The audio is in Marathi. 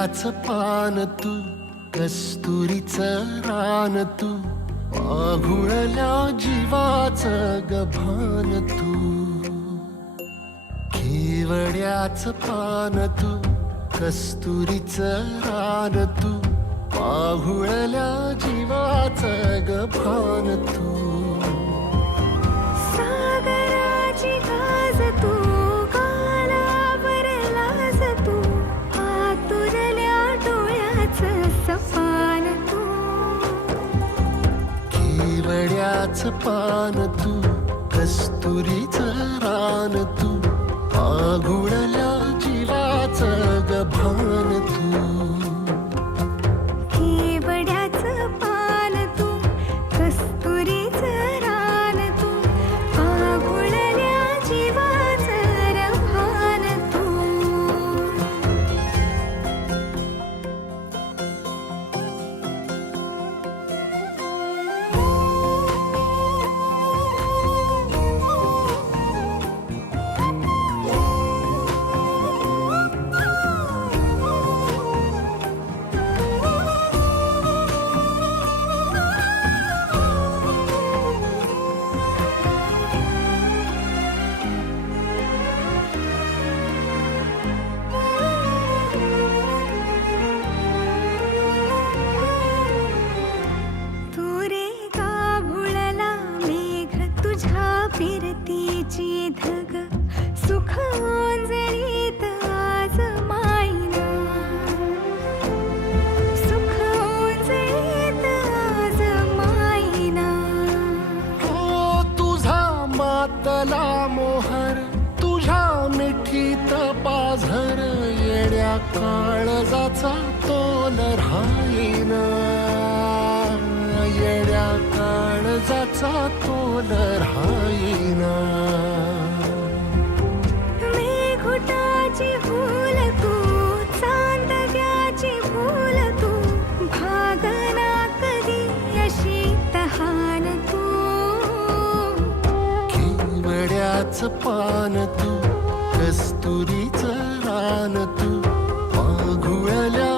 केवड्याचं पान तू, कस्तुरीचं रान तू, आघुळल्या जीवाचं गभान तू. केवड्याचं पान तू, कस्तुरीचं रान तू, आघुळल्या जीवाचं गभान तू. सागराची गाज तू, गालावर लाज तू, आतुरल्या डोळ्याचं सपान तू. केवड्याचं पान तू, कस्तुरीचं रान तू, आघुळल्या जीवाचं गभान तू. केवड्याचं पान तू, कस्तुरीचं रान तू, आघुळल्या जीवाचं रभान तू. फिरतीची धग सुख ओंजळीत आज मायना, सुख ओंजळीत आज मायना. हो तुझा मातला मोहर, तुझ्या मिठीत पाझर, येड्या काळजाचा तोल राहीना, येड्या काळजाचा तोल राहीना. मेघुटाची फूल तू, चांदण्याची फूल तू, भागना कधी अशी तहान तू. केवड्याचं पान तू, कस्तुरीचं रान तू, आघुळल्या